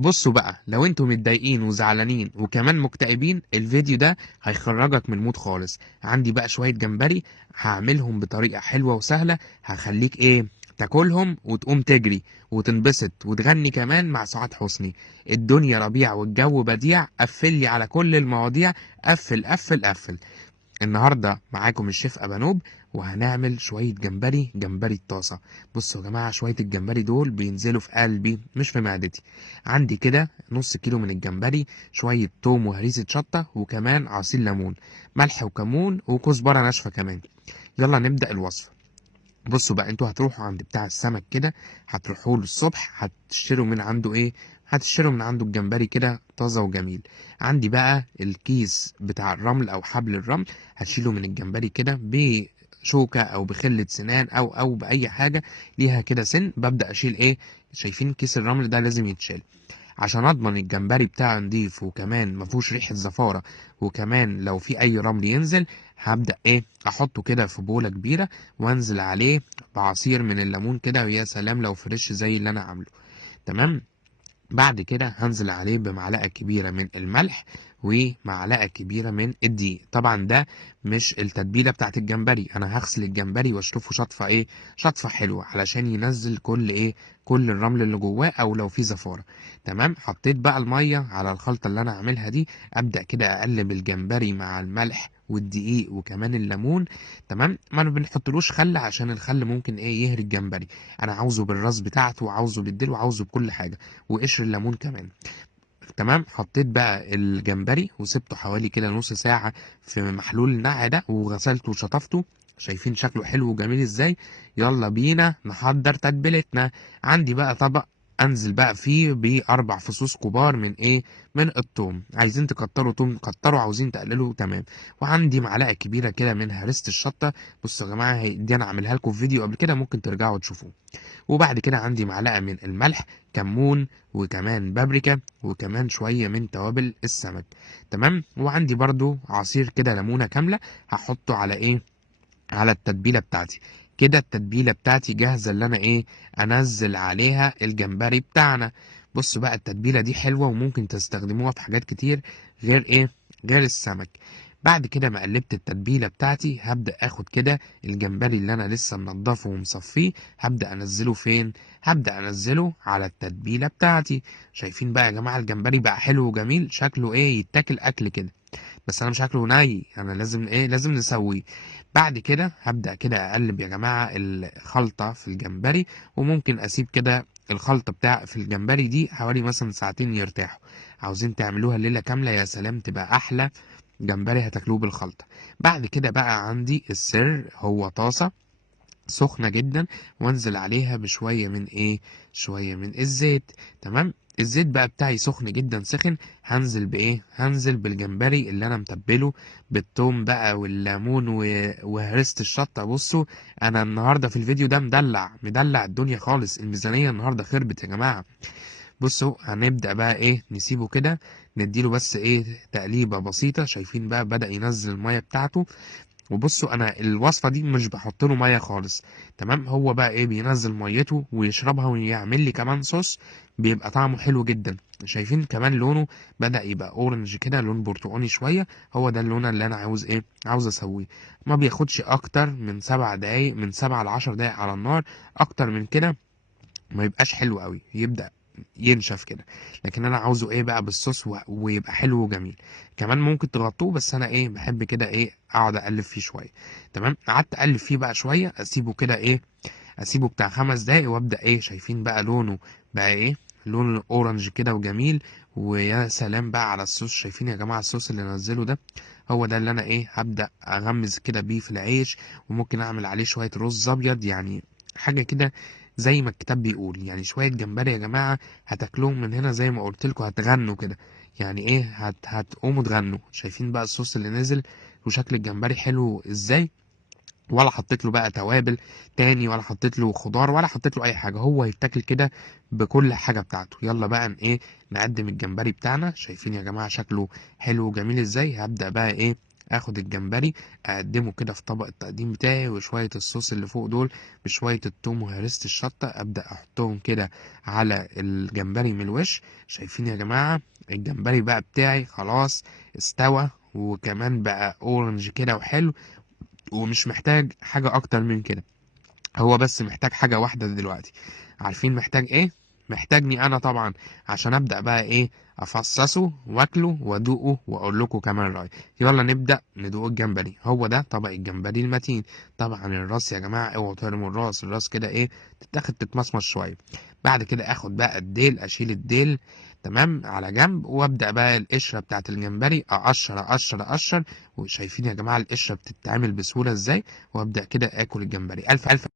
بصوا بقى، لو انتوا متضايقين وزعلانين وكمان مكتئبين الفيديو ده هيخرجك من المود خالص. عندي بقى شوية جمبري هعملهم بطريقة حلوة وسهلة، هخليك ايه تاكلهم وتقوم تجري وتنبسط وتغني كمان مع سعاد حسني. الدنيا ربيع والجو بديع، قفل لي على كل المواضيع. قفل قفل قفل. النهارده معاكم الشيف ابانوب، وهنعمل شويه جمبري الطاسه. بصوا يا جماعه، شويه الجمبري دول بينزلوا في قلبي مش في معدتي. عندي كده نص كيلو من الجمبري، شويه توم وهريسه شطه وكمان عصير ليمون، ملح وكمون وكزبره ناشفه كمان. يلا نبدا الوصفه. بصوا بقى، انتوا هتروحوا عند بتاع السمك كده، هتروحوا له الصبح هتشتروا من عنده ايه، هتشتروا من عنده الجمبري كده طازه وجميل. عندي بقى الكيس بتاع الرمل او حبل الرمل، هتشيله من الجمبري كده بشوكه او بخله سنان او باي حاجه ليها كده سن. ببدا اشيل ايه، شايفين كيس الرمل ده لازم يتشال عشان اضمن الجمبري بتاعي نضيف وكمان مفهوش ريحه زفاره، وكمان لو في اي رمل ينزل هبدا ايه احطه كده في بوله كبيره وانزل عليه بعصير من الليمون كده، ويا سلام لو فريش زي اللي انا عامله. تمام. بعد كده هنزل عليه بمعلقة كبيرة من الملح ومعلقة كبيرة من الدقيق. طبعا ده مش التتبيلة بتاعت الجمبري، انا هغسل الجمبري واشطفه شطفة ايه، شطفة حلوة علشان ينزل كل ايه، كل الرمل اللي جواه او لو في زفارة. تمام. حطيت بقى المية على الخلطة اللي انا عاملها دي، ابدأ كده اقلب الجمبري مع الملح والدقيق وكمان الليمون. تمام. ما بنحطلوش خل عشان الخل ممكن ايه يهري الجمبري، انا عاوزه بالراس بتاعته وعاوزه بالديل وعاوزه بكل حاجة، وقشر الليمون كمان. تمام. حطيت بقى الجمبري وسبته حوالي كده نص ساعة في محلول النقع ده، وغسلته وشطفته. شايفين شكله حلو وجميل ازاي؟ يلا بينا نحضر تتبيلتنا. عندي بقى طبق انزل بقى فيه باربع فصوص كبار من ايه، من الثوم. عايزين تكتروا توم كتروا، عاوزين تقللوا تمام. وعندي معلقه كبيره كده من هريسه الشطه. بصوا يا جماعه، دي انا عاملها لكم في فيديو قبل كده، ممكن ترجعوا تشوفوه. وبعد كده عندي معلقة من الملح، كمون وكمان بابريكا وكمان شوية من توابل السمك. تمام. وعندي برضو عصير كده ليمونة كاملة، هحطه على ايه، على التتبيلة بتاعتي. كده التتبيلة بتاعتي جاهزة اللي انا ايه، انزل عليها الجمبري بتاعنا. بصوا بقى، التتبيلة دي حلوة وممكن تستخدموها في حاجات كتير غير ايه، غير السمك. بعد كده ما قلبت التتبيلة بتاعتي، هبدأ اخد كده الجمبري اللي انا لسه منضفه ومصفيه، هبدأ انزله فين، هبدأ انزله على التتبيلة بتاعتي. شايفين بقى يا جماعة الجمبري بقى حلو وجميل، شكله ايه يتاكل اكل كده. بس انا مش هاكله ني، انا لازم ايه، لازم نسويه. بعد كده هبدأ كده اقلب يا جماعة الخلطة في الجمبري، وممكن اسيب كده الخلطة بتاع في الجمبري دي حوالي مثلا ساعتين يرتاحوا. عاوزين تعملوها الليلة كاملة يا سلام، تبقى احلى جمبري هتاكلوه بالخلطة. بعد كده بقى عندي السر، هو طاسة سخنة جدا، وانزل عليها بشوية من ايه، شوية من الزيت. تمام. الزيت بقى بتاعي سخن جدا سخن، هنزل بايه، هنزل بالجمبري اللي انا متبله بالثوم بقى والليمون وهرسة الشطة. بصوا، انا النهاردة في الفيديو ده مدلع الدنيا خالص، الميزانية النهاردة خربت يا جماعة. بصوا هنبدأ بقى ايه، نسيبه كده، نديله بس ايه تقليبة بسيطة. شايفين بقى بدأ ينزل المية بتاعته. وبصوا انا الوصفه دي مش بحط له ميه خالص. تمام. هو بقى ايه بينزل ميته ويشربها ويعمل لي كمان صوص، بيبقى طعمه حلو جدا. شايفين كمان لونه بدأ يبقى اورنج كده، لون برتقاني شويه. هو ده اللون اللي انا عاوز ايه، عاوز اسويه. ما بياخدش اكتر من 7 دقايق، من 7 ل10 دقايق على النار. اكتر من كده ما يبقاش حلو قوي، يبدأ ينشف كده. لكن انا عاوزه ايه بقى بالصوص ويبقى حلو وجميل. كمان ممكن تغطوه، بس انا ايه بحب كده ايه اقعد اقلب فيه شويه. تمام. قعدت اقلب فيه بقى شويه، اسيبه كده ايه، اسيبه بتاع 5 دقايق، وابدا ايه، شايفين بقى لونه بقى ايه، لون اورنج كده وجميل. ويا سلام بقى على الصوص. شايفين يا جماعه الصوص اللي نزله ده، هو ده اللي انا ايه هبدا اغمز كده بيه في العيش. وممكن اعمل عليه شويه رز ابيض، يعني حاجه كده زي ما الكتاب بيقول. يعني شويه جمبري يا جماعه هتاكلوهم من هنا زي ما قلت لكم، هتغنوا كده. يعني ايه، هتقوموا تغنوا. شايفين بقى الصوص اللي نزل وشكل الجمبري حلو ازاي، ولا حطيت له بقى توابل تاني، ولا حطيت له خضار، ولا حطيت له اي حاجه، هو يتاكل كده بكل حاجه بتاعته. يلا بقى ايه، نقدم الجمبري بتاعنا. شايفين يا جماعه شكله حلو وجميل ازاي. هبدا بقى ايه، اخد الجمبري اقدمه كده في طبق التقديم بتاعي، وشويه الصوص اللي فوق دول بشويه التوم وهرسة الشطه ابدا احطهم كده على الجمبري من الوش. شايفين يا جماعه الجمبري بقى بتاعي خلاص استوى، وكمان بقى اورنج كده وحلو، ومش محتاج حاجه اكتر من كده. هو بس محتاج حاجة واحدة دلوقتي. عارفين محتاج ايه؟ محتاجني انا طبعا، عشان ابدأ بقى ايه، افصصه واكله وادوقه واقول لكم كمان رأيي. يلا نبدأ ندوق الجمبري. هو ده طبق الجمبري المتين. طبعا الراس يا جماعة اوعوا ترموا الراس، الراس كده ايه، تتاخد تتمصمص شوية. بعد كده اخد بقى الديل، اشيل الديل تمام على جنب، وابدأ بقى القشرة بتاعت الجمبري اقشر اقشر اقشر. وشايفين يا جماعة القشرة بتتعمل بسهولة ازاي، وابدأ كده اكل الجمبري. الف الف